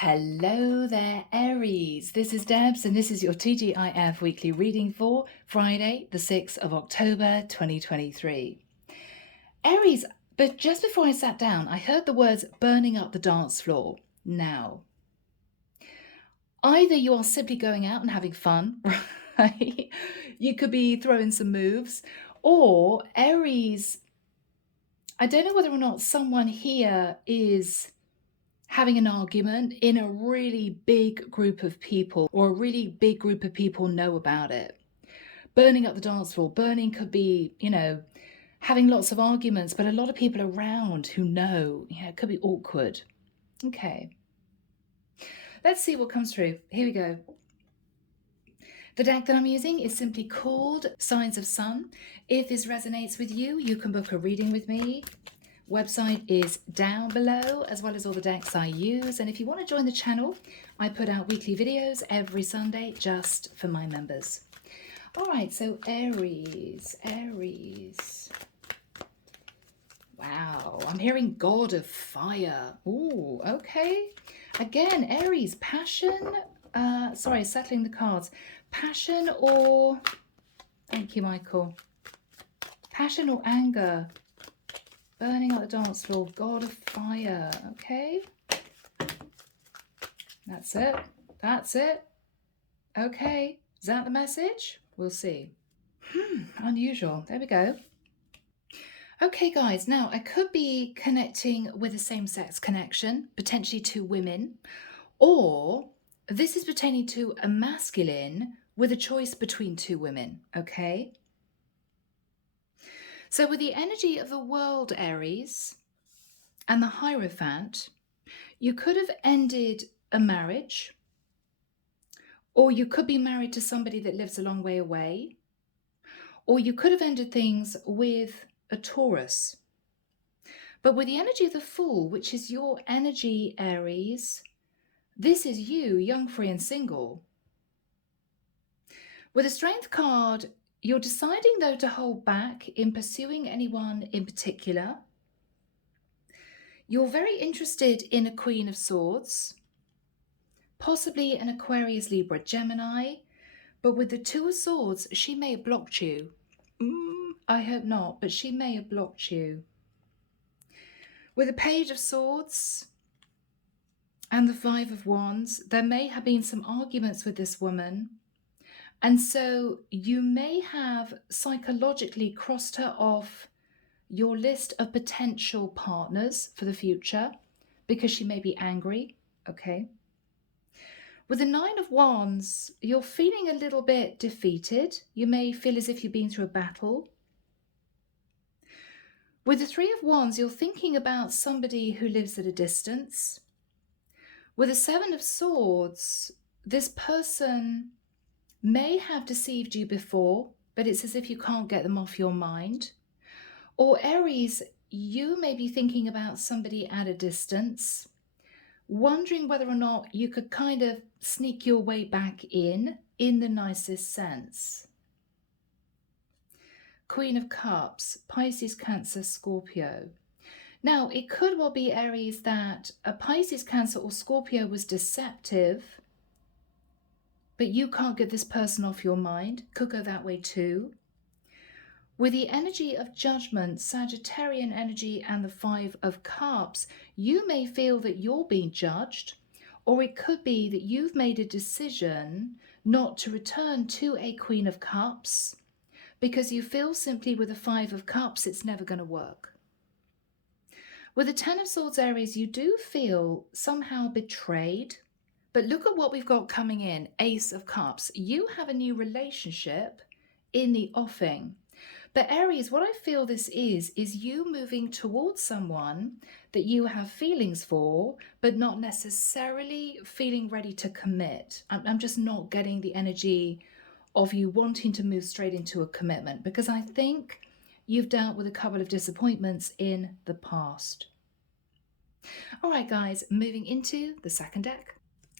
Hello there, Aries. This is Debs, and this is your T.G.I.F weekly reading for Friday, the 6th of October, 2023. Aries, but just before I sat down, I heard the words burning up the dance floor. Now, either you are simply going out and having fun, right? You could be throwing some moves, or Aries, I don't know whether or not someone here is having an argument in a really big group of people, or a really big group of people know about it. Burning up the dance floor. Burning could be, having lots of arguments, but a lot of people around who know. Yeah, it could be awkward. Okay. Let's see what comes through. Here we go. The deck that I'm using is simply called Signs of Sun. If this resonates with you, you can book a reading with me. Website is down below, as well as all the decks I use. And if you want to join the channel, I put out weekly videos every Sunday just for my members. All right, so Aries. Wow, I'm hearing God of Fire. Ooh, okay. Again, Aries, passion. Settling the cards. Passion or... Thank you, Michael. Passion or anger. Burning up the dance floor, God of Fire, okay? That's it. Okay, is that the message? We'll see. Unusual, there we go. Okay, guys, now I could be connecting with a same-sex connection, potentially two women, or this is pertaining to a masculine with a choice between two women, okay? So with the energy of the world, Aries, and the Hierophant, you could have ended a marriage, or you could be married to somebody that lives a long way away, or you could have ended things with a Taurus. But with the energy of the Fool, which is your energy, Aries, this is you, young, free, and single. With a Strength card, you're deciding, though, to hold back in pursuing anyone in particular. You're very interested in a Queen of Swords, possibly an Aquarius, Libra, Gemini, but with the Two of Swords, she may have blocked you. I hope not, but she may have blocked you. With the Page of Swords and the Five of Wands, there may have been some arguments with this woman. And so you may have psychologically crossed her off your list of potential partners for the future because she may be angry, okay? With the Nine of Wands, you're feeling a little bit defeated. You may feel as if you've been through a battle. With the Three of Wands, you're thinking about somebody who lives at a distance. With the Seven of Swords, this person may have deceived you before, but it's as if you can't get them off your mind. Or Aries, you may be thinking about somebody at a distance, wondering whether or not you could kind of sneak your way back in the nicest sense. Queen of Cups, Pisces, Cancer, Scorpio. Now, it could well be, Aries, that a Pisces, Cancer, or Scorpio was deceptive, but you can't get this person off your mind. Could go that way too. With the energy of Judgment, Sagittarian energy, and the Five of Cups, you may feel that you're being judged, or it could be that you've made a decision not to return to a Queen of Cups because you feel simply with the Five of Cups it's never going to work. With the Ten of Swords, Aries, you do feel somehow betrayed, but look at what we've got coming in. Ace of Cups. You have a new relationship in the offing. But Aries, what I feel this is you moving towards someone that you have feelings for, but not necessarily feeling ready to commit. I'm just not getting the energy of you wanting to move straight into a commitment, because I think you've dealt with a couple of disappointments in the past. All right, guys, moving into the second deck.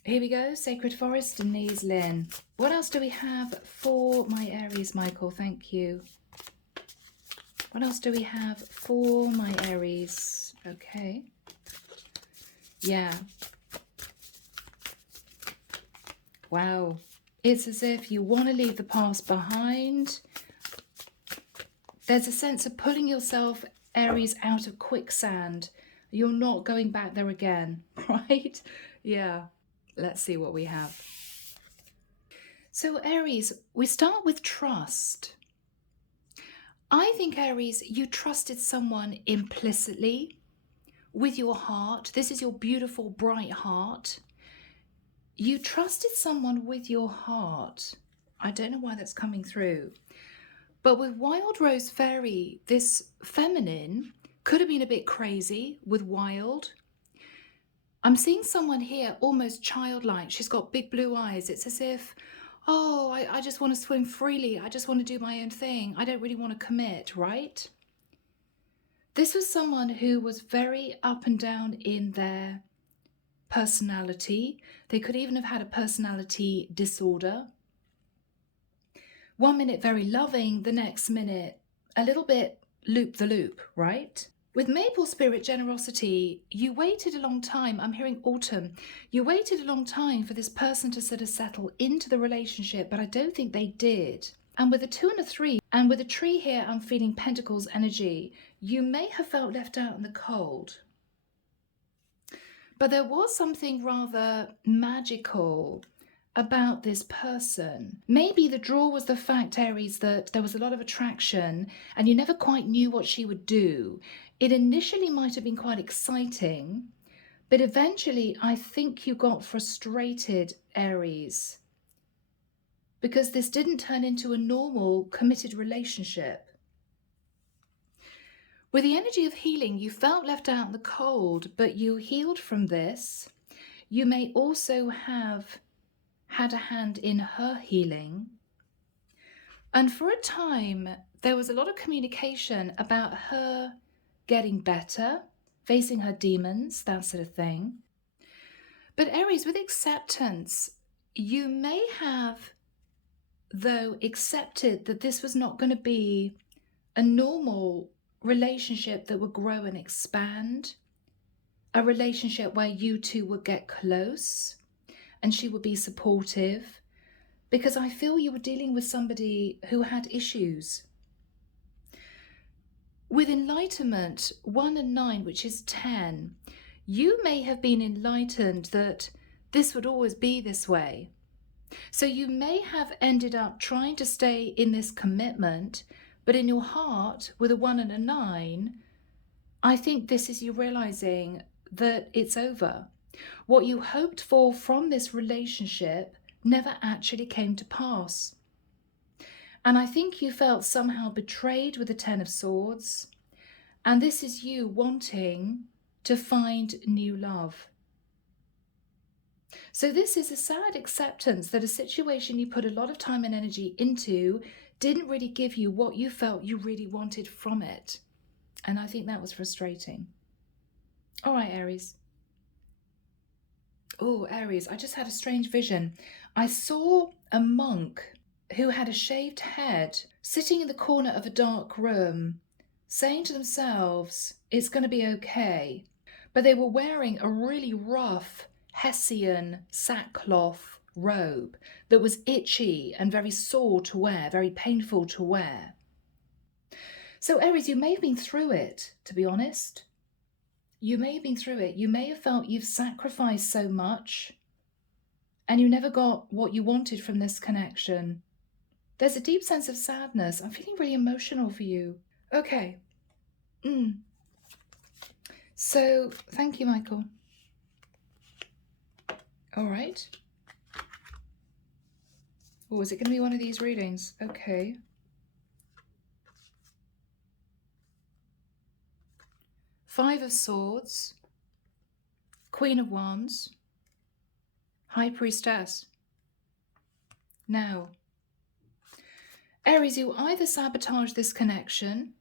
Here we go, Sacred Forest, Denise Lynn. What else do we have for my Aries, Michael? Thank you. What else do we have for my Aries? Okay. Yeah. Wow. It's as if you want to leave the past behind. There's a sense of pulling yourself, Aries, out of quicksand. You're not going back there again, right? Yeah. Let's see what we have. So, Aries, we start with trust. I think, Aries, you trusted someone implicitly with your heart. This is your beautiful, bright heart. You trusted someone with your heart. I don't know why that's coming through. But with Wild Rose Fairy, this feminine could have been a bit crazy with wild. I'm seeing someone here almost childlike. She's got big blue eyes. It's as if, oh, I just want to swim freely. I just want to do my own thing. I don't really want to commit, right? This was someone who was very up and down in their personality. They could even have had a personality disorder. 1 minute very loving, the next minute a little bit loop the loop, right? With Maple Spirit Generosity, you waited a long time. I'm hearing autumn. You waited a long time for this person to sort of settle into the relationship, but I don't think they did. And with a 2 and a 3, and with a tree here, I'm feeling Pentacles energy. You may have felt left out in the cold. But there was something rather magical about this person. Maybe the draw was the fact, Aries, that there was a lot of attraction and you never quite knew what she would do. It initially might have been quite exciting, but eventually I think you got frustrated, Aries, because this didn't turn into a normal committed relationship. With the energy of healing, you felt left out in the cold, but you healed from this. You may also have had a hand in her healing. And for a time, there was a lot of communication about her getting better, facing her demons, that sort of thing. But Aries, with acceptance, you may have, though, accepted that this was not going to be a normal relationship that would grow and expand, a relationship where you two would get close and she would be supportive, because I feel you were dealing with somebody who had issues. With enlightenment, 1 and 9, which is 10, you may have been enlightened that this would always be this way. So you may have ended up trying to stay in this commitment, but in your heart, with a 1 and a 9, I think this is you realizing that it's over. What you hoped for from this relationship never actually came to pass. And I think you felt somehow betrayed with the 10 of Swords. And this is you wanting to find new love. So this is a sad acceptance that a situation you put a lot of time and energy into didn't really give you what you felt you really wanted from it. And I think that was frustrating. All right, Aries. Oh, Aries, I just had a strange vision. I saw a monk who had a shaved head sitting in the corner of a dark room, saying to themselves, it's going to be okay. But they were wearing a really rough Hessian sackcloth robe that was itchy and very sore to wear, very painful to wear. So Aries, you may have been through it, to be honest. You may have been through it. You may have felt you've sacrificed so much and you never got what you wanted from this connection. There's a deep sense of sadness. I'm feeling really emotional for you. Okay. So, thank you, Michael. All right. Oh, is it going to be one of these readings? Okay. Five of Swords, Queen of Wands, High Priestess. Now, Aries, you either sabotage this connection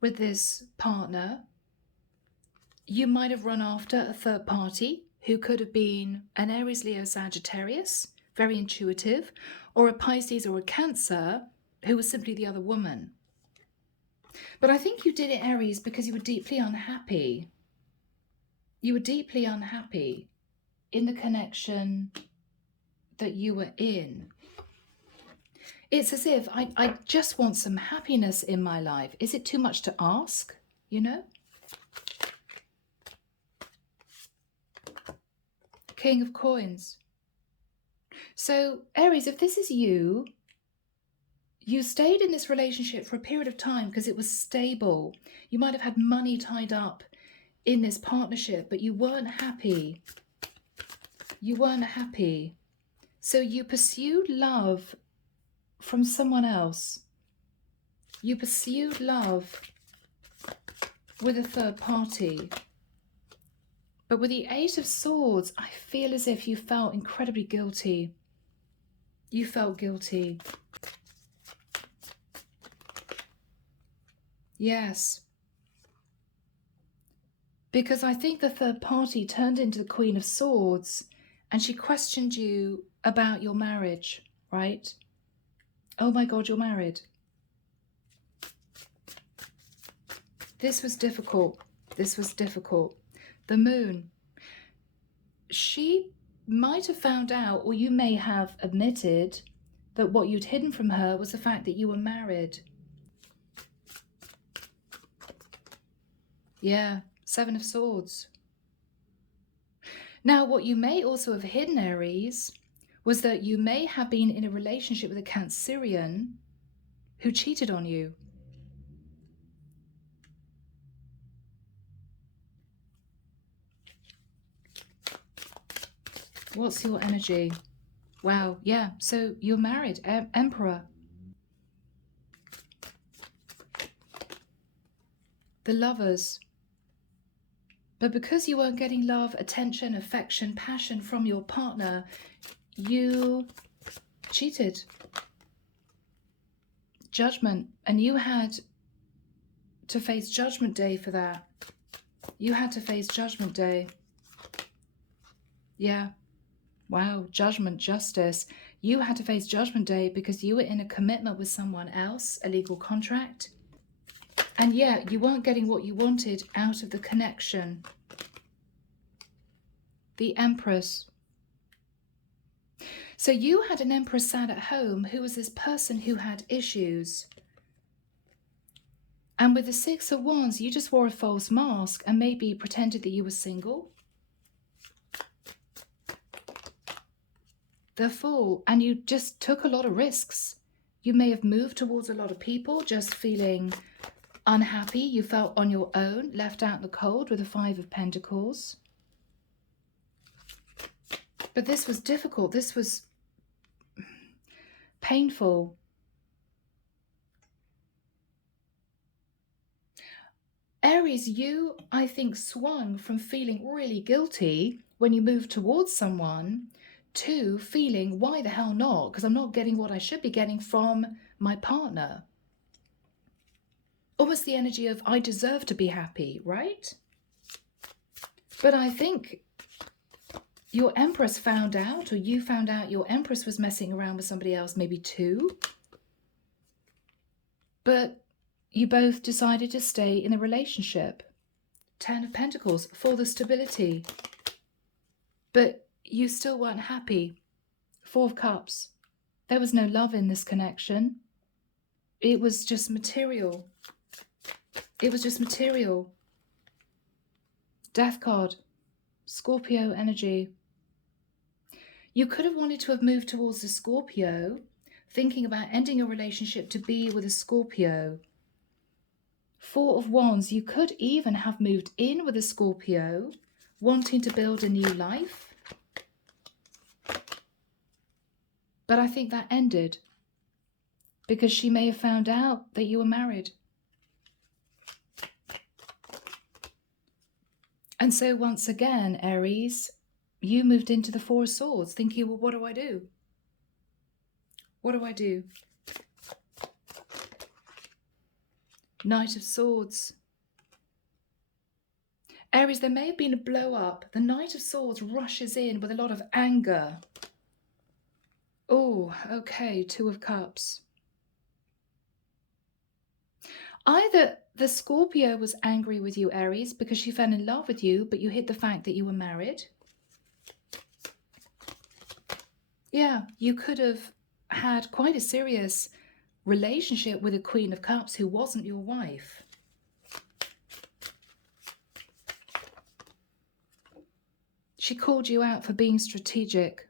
with this partner, you might have run after a third party who could have been an Aries, Leo, Sagittarius, very intuitive, or a Pisces or a Cancer who was simply the other woman. But I think you did it, Aries, because you were deeply unhappy. You were deeply unhappy in the connection that you were in. It's as if I just want some happiness in my life. Is it too much to ask, you know? King of Coins. So, Aries, if this is you, you stayed in this relationship for a period of time because it was stable. You might have had money tied up in this partnership, but you weren't happy. You weren't happy. So you pursued love from someone else. You pursued love with a third party. But with the Eight of Swords, I feel as if you felt incredibly guilty. You felt guilty. Yes. Because I think the third party turned into the Queen of Swords and she questioned you about your marriage, right? Oh my God, you're married. This was difficult. This was difficult. The Moon. She might have found out, or you may have admitted, that what you'd hidden from her was the fact that you were married. Yeah, Seven of Swords. Now, what you may also have hidden, Aries, was that you may have been in a relationship with a Cancerian who cheated on you. What's your energy? Wow, yeah, so you're married, Emperor. The Lovers. But because you weren't getting love, attention, affection, passion from your partner, you cheated. Judgment. And you had to face Judgment Day for that. You had to face Judgment Day. Yeah. Wow. Judgment, justice. You had to face Judgment Day because you were in a commitment with someone else, a legal contract. And yeah, you weren't getting what you wanted out of the connection. The Empress. So you had an Empress sat at home who was this person who had issues. And with the Six of Wands, you just wore a false mask and maybe pretended that you were single. The Fool. And you just took a lot of risks. You may have moved towards a lot of people just feeling unhappy. You felt on your own, left out in the cold with the Five of Pentacles. But this was difficult. This was painful. Aries, you, I think, swung from feeling really guilty when you moved towards someone to feeling, why the hell not? Because I'm not getting what I should be getting from my partner. Almost the energy of, I deserve to be happy, right? But I think your Empress found out, or you found out your Empress was messing around with somebody else, maybe too. But you both decided to stay in a relationship. Ten of Pentacles for the stability. But you still weren't happy. Four of Cups. There was no love in this connection. It was just material. It was just material. Death card. Scorpio energy. You could have wanted to have moved towards the Scorpio, thinking about ending a relationship to be with a Scorpio. Four of Wands. You could even have moved in with a Scorpio, wanting to build a new life. But I think that ended because she may have found out that you were married. And so once again, Aries, you moved into the Four of Swords thinking, well, what do I do? What do I do? Knight of Swords. Aries, there may have been a blow up. The Knight of Swords rushes in with a lot of anger. Oh, okay, Two of Cups. Either the Scorpio was angry with you, Aries, because she fell in love with you, but you hid the fact that you were married. Yeah, you could have had quite a serious relationship with a Queen of Cups who wasn't your wife. She called you out for being strategic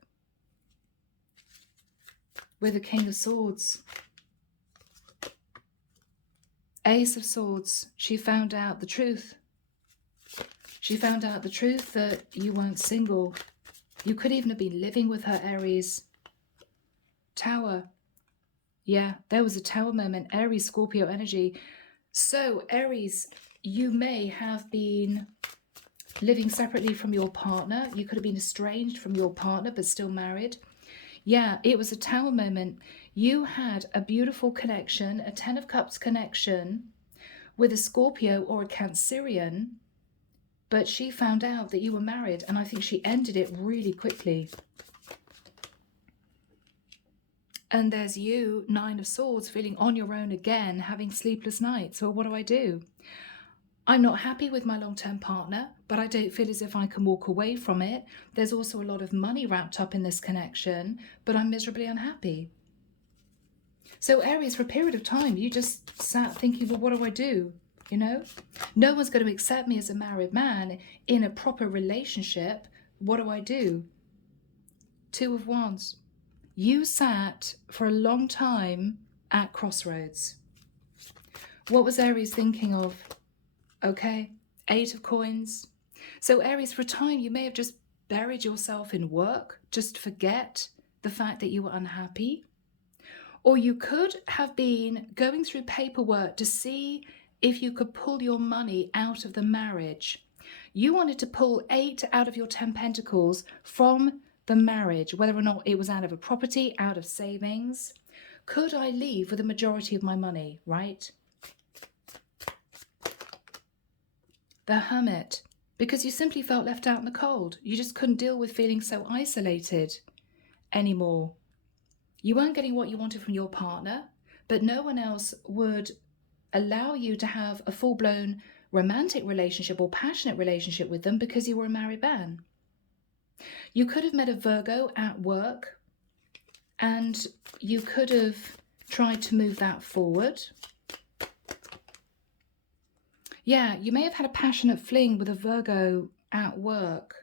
with the King of Swords. Ace of Swords, she found out the truth. She found out the truth that you weren't single. You could even have been living with her, Aries. Tower. Yeah, there was a Tower moment. Aries, Scorpio energy. So, Aries, you may have been living separately from your partner. You could have been estranged from your partner, but still married. Yeah, it was a Tower moment. You had a beautiful connection, a Ten of Cups connection with a Scorpio or a Cancerian, but she found out that you were married, and I think she ended it really quickly. And there's you, Nine of Swords, feeling on your own again, having sleepless nights. Well, what do I do? I'm not happy with my long-term partner, but I don't feel as if I can walk away from it. There's also a lot of money wrapped up in this connection, but I'm miserably unhappy. So Aries, for a period of time, you just sat thinking, well, what do I do? You know, no one's going to accept me as a married man in a proper relationship. What do I do? Two of Wands. You sat for a long time at crossroads. What was Aries thinking of? Okay, Eight of Coins. So Aries, for a time, you may have just buried yourself in work, just forget the fact that you were unhappy. Or you could have been going through paperwork to see if you could pull your money out of the marriage. You wanted to pull 8 out of your 10 pentacles from the marriage, whether or not it was out of a property, out of savings. Could I leave with a majority of my money, right? The Hermit, because you simply felt left out in the cold. You just couldn't deal with feeling so isolated anymore. You weren't getting what you wanted from your partner, but no one else would allow you to have a full-blown romantic relationship or passionate relationship with them because you were a married man. You could have met a Virgo at work and you could have tried to move that forward. Yeah, you may have had a passionate fling with a Virgo at work.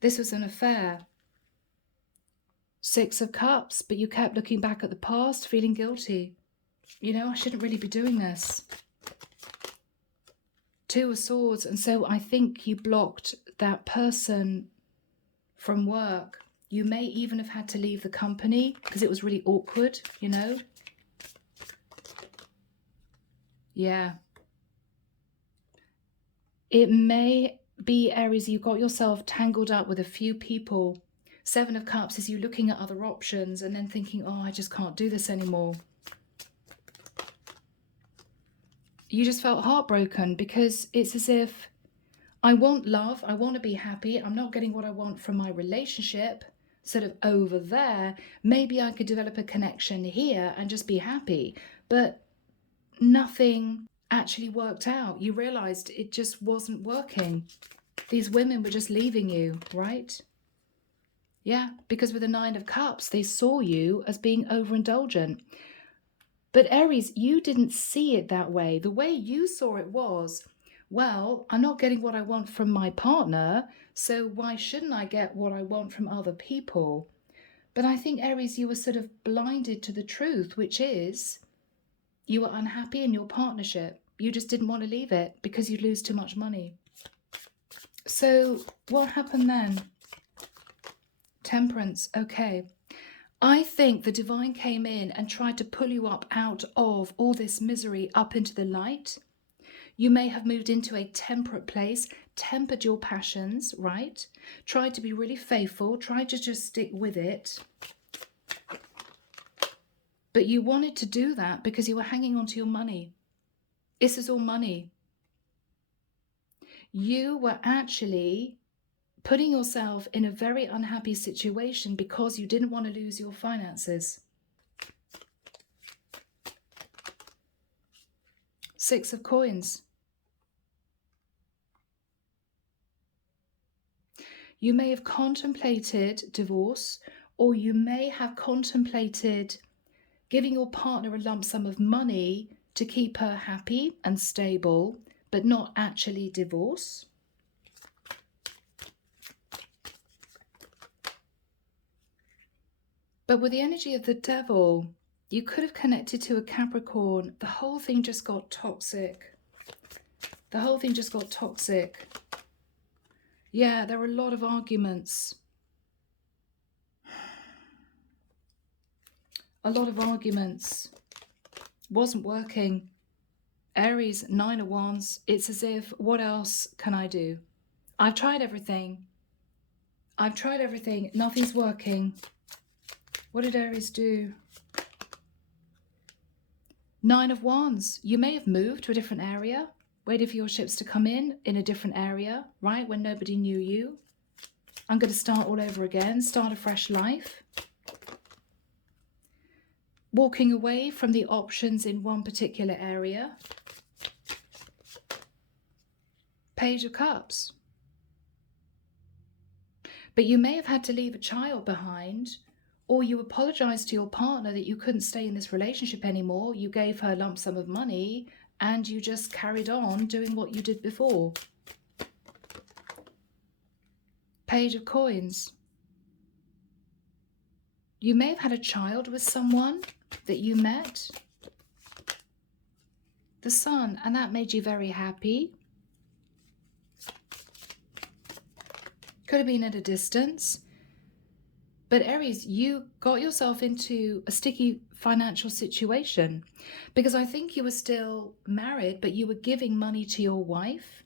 This was an affair. Six of Cups, but you kept looking back at the past, feeling guilty. You know, I shouldn't really be doing this. Two of Swords, and so I think you blocked that person from work. You may even have had to leave the company because it was really awkward, you know? Yeah. It may be, Aries, you got yourself tangled up with a few people. Seven of Cups is you looking at other options and then thinking, oh, I just can't do this anymore. You just felt heartbroken because it's as if I want love, I want to be happy, I'm not getting what I want from my relationship, sort of over there. Maybe I could develop a connection here and just be happy, but nothing actually worked out. You realized it just wasn't working. These women were just leaving you, right? Yeah, because with the Nine of Cups, they saw you as being overindulgent. But Aries, you didn't see it that way. The way you saw it was, well, I'm not getting what I want from my partner, so why shouldn't I get what I want from other people? But I think, Aries, you were sort of blinded to the truth, which is you were unhappy in your partnership. You just didn't want to leave it because you'd lose too much money. So what happened then? Temperance, okay. I think the divine came in and tried to pull you up out of all this misery up into the light. You may have moved into a temperate place, tempered your passions, right? Tried to be really faithful, tried to just stick with it. But you wanted to do that because you were hanging on to your money. This is all money. You were actually putting yourself in a very unhappy situation because you didn't want to lose your finances. Six of Coins. You may have contemplated divorce, or you may have contemplated giving your partner a lump sum of money to keep her happy and stable, but not actually divorce. But with the energy of the devil, you could have connected to a Capricorn. The whole thing just got toxic. The whole thing just got toxic. Yeah, there were a lot of arguments. A lot of arguments. Wasn't working. Aries, 9 of Wands. It's as if, what else can I do? I've tried everything. I've tried everything. Nothing's working. What did Aries do? 9 of Wands. You may have moved to a different area, waited for your ships to come in a different area, right, when nobody knew you. I'm going to start all over again, start a fresh life. Walking away from the options in one particular area. Page of Cups. But you may have had to leave a child behind, or you apologized to your partner that you couldn't stay in this relationship anymore. You gave her a lump sum of money and you just carried on doing what you did before. Page of Coins. You may have had a child with someone that you met. The Sun, and that made you very happy. Could have been at a distance. But Aries, you got yourself into a sticky financial situation because I think you were still married, but you were giving money to your wife,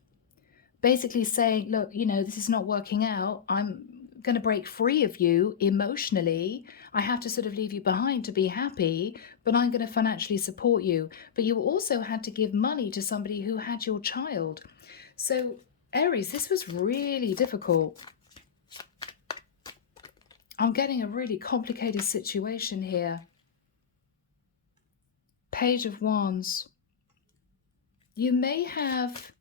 basically saying, look, you know, this is not working out. I'm going to break free of you emotionally. I have to sort of leave you behind to be happy, but I'm going to financially support you. But you also had to give money to somebody who had your child. So Aries, this was really difficult. I'm getting a really complicated situation here. Page of Wands. You may have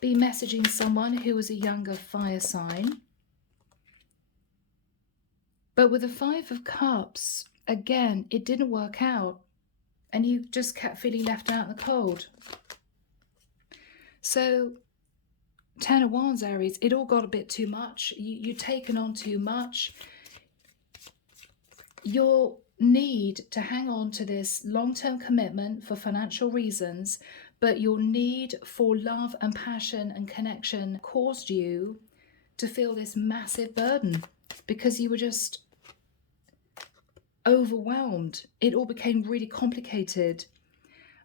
been messaging someone who was a younger fire sign. But with the Five of Cups, again, it didn't work out. And you just kept feeling left out in the cold. So, 10 of Wands, Aries, it all got a bit too much. You'd taken on too much. Your need to hang on to this long-term commitment for financial reasons, but your need for love and passion and connection caused you to feel this massive burden because you were just overwhelmed. It all became really complicated.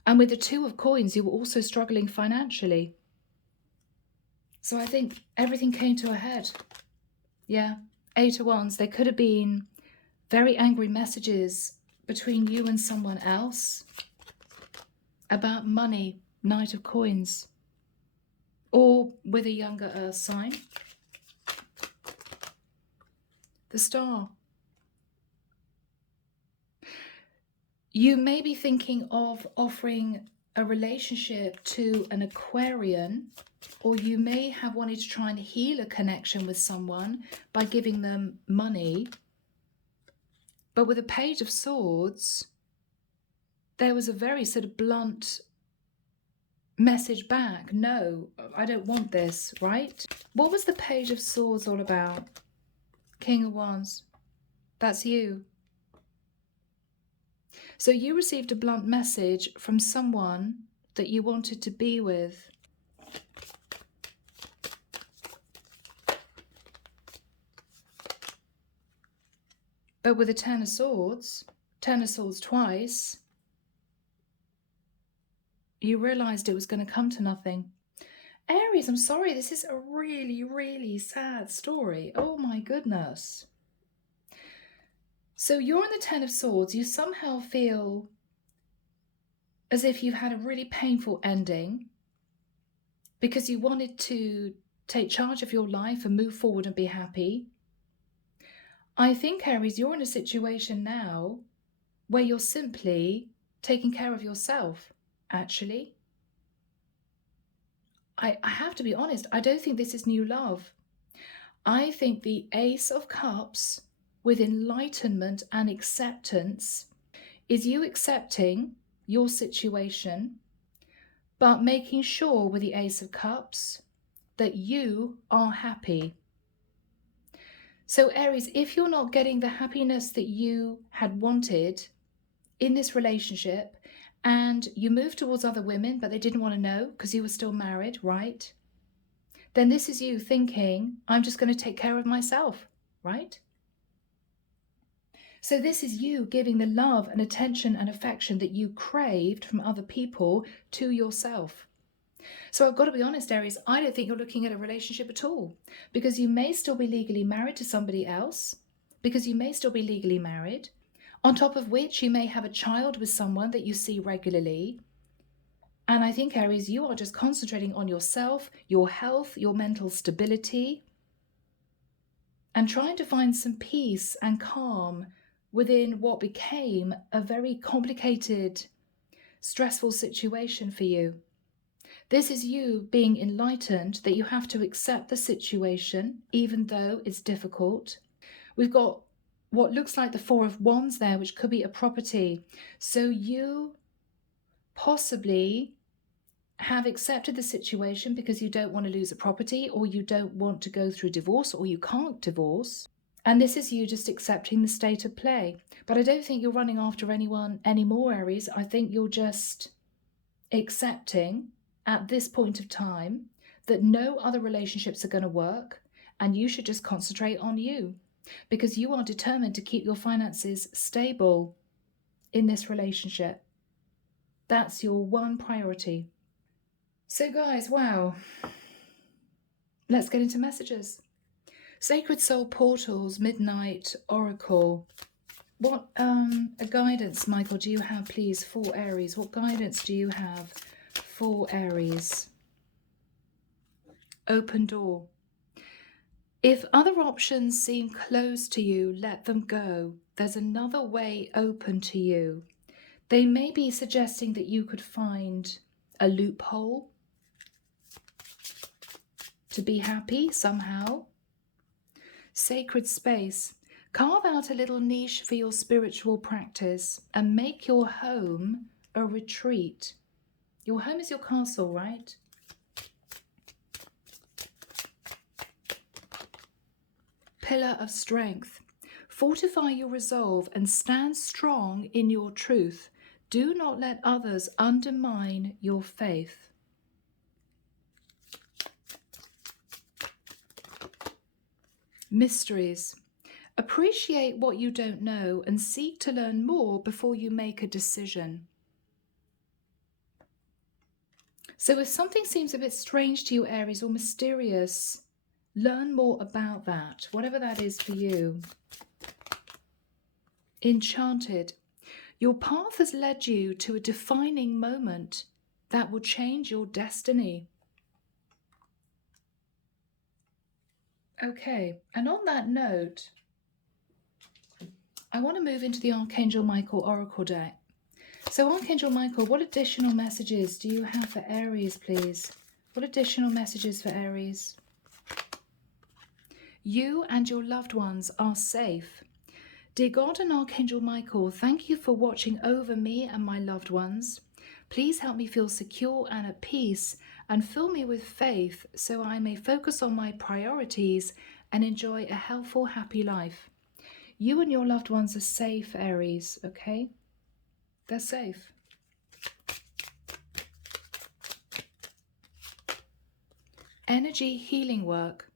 And with the Two of Coins, you were also struggling financially. So I think everything came to a head. Yeah, 8 of Wands. There could have been very angry messages between you and someone else about money, Knight of Coins, or with a younger earth sign. The Star. You may be thinking of offering a relationship to an Aquarian, or you may have wanted to try and heal a connection with someone by giving them money. But with a Page of Swords, there was a very sort of blunt message back. No, I don't want this, right? What was the Page of Swords all about? King of Wands. That's you. So you received a blunt message from someone that you wanted to be with. But with a Ten of Swords twice, you realized it was going to come to nothing. Aries, I'm sorry, this is a really, really sad story. Oh my goodness. So you're in the Ten of Swords. You somehow feel as if you've had a really painful ending because you wanted to take charge of your life and move forward and be happy. I think, Aries, you're in a situation now where you're simply taking care of yourself, actually. I have to be honest, I don't think this is new love. I think the Ace of Cups with enlightenment and acceptance is you accepting your situation, but making sure with the Ace of Cups that you are happy. So Aries, if you're not getting the happiness that you had wanted in this relationship, and you moved towards other women, but they didn't want to know because you were still married, right? Then this is you thinking, I'm just going to take care of myself, right? So this is you giving the love and attention and affection that you craved from other people to yourself. So I've got to be honest, Aries, I don't think you're looking at a relationship at all, because you may still be legally married to somebody else, because you may still be legally married, on top of which you may have a child with someone that you see regularly. And I think, Aries, you are just concentrating on yourself, your health, your mental stability, and trying to find some peace and calm within what became a very complicated, stressful situation for you. This is you being enlightened that you have to accept the situation, even though it's difficult. We've got what looks like the Four of Wands there, which could be a property. So you possibly have accepted the situation because you don't want to lose a property, or you don't want to go through divorce, or you can't divorce. And this is you just accepting the state of play. But I don't think you're running after anyone anymore, Aries. I think you're just accepting at this point of time that no other relationships are going to work, and you should just concentrate on you, because you are determined to keep your finances stable in this relationship. That's your one priority. So guys, wow. Let's get into messages. Sacred Soul Portals, Midnight Oracle. What a guidance, Michael, do you have, please, for Aries? What guidance do you have for Aries? Open door. If other options seem closed to you, let them go. There's another way open to you. They may be suggesting that you could find a loophole to be happy somehow. Sacred space. Carve out a little niche for your spiritual practice and make your home a retreat. Your home is your castle, right? Pillar of strength. Fortify your resolve and stand strong in your truth. Do not let others undermine your faith. Mysteries. Appreciate what you don't know and seek to learn more before you make a decision. So if something seems a bit strange to you, Aries, or mysterious, learn more about that, whatever that is for you. Enchanted. Your path has led you to a defining moment that will change your destiny. Okay, and on that note, I want to move into the Archangel Michael Oracle deck. So Archangel Michael, what additional messages do you have for Aries, please? What additional messages for Aries? You and your loved ones are safe. Dear God and Archangel Michael, thank you for watching over me and my loved ones. Please help me feel secure and at peace, and fill me with faith so I may focus on my priorities and enjoy a healthful, happy life. You and your loved ones are safe, Aries, okay? They're safe. Energy healing work.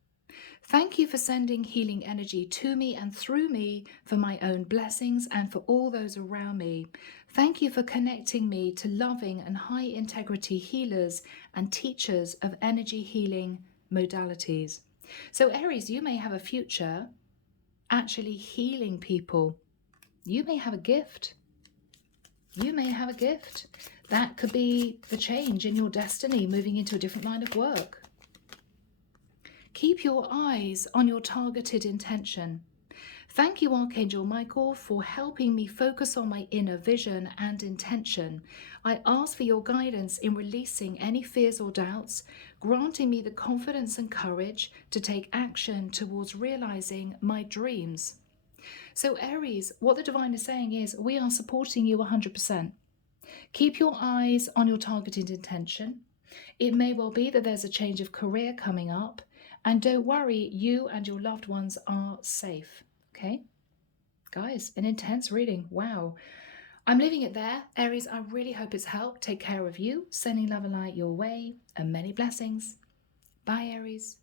Thank you for sending healing energy to me and through me for my own blessings and for all those around me. Thank you for connecting me to loving and high integrity healers and teachers of energy healing modalities. So Aries, you may have a future actually healing people. You may have a gift. You may have a gift. That could be the change in your destiny, moving into a different line of work. Keep your eyes on your targeted intention. Thank you, Archangel Michael, for helping me focus on my inner vision and intention. I ask for your guidance in releasing any fears or doubts, granting me the confidence and courage to take action towards realizing my dreams. So, Aries, what the divine is saying is we are supporting you 100%. Keep your eyes on your targeted intention. It may well be that there's a change of career coming up, and don't worry, you and your loved ones are safe. Okay? Guys, an intense reading. Wow. I'm leaving it there. Aries, I really hope it's helped. Take care of you, sending love and light your way, and many blessings. Bye, Aries.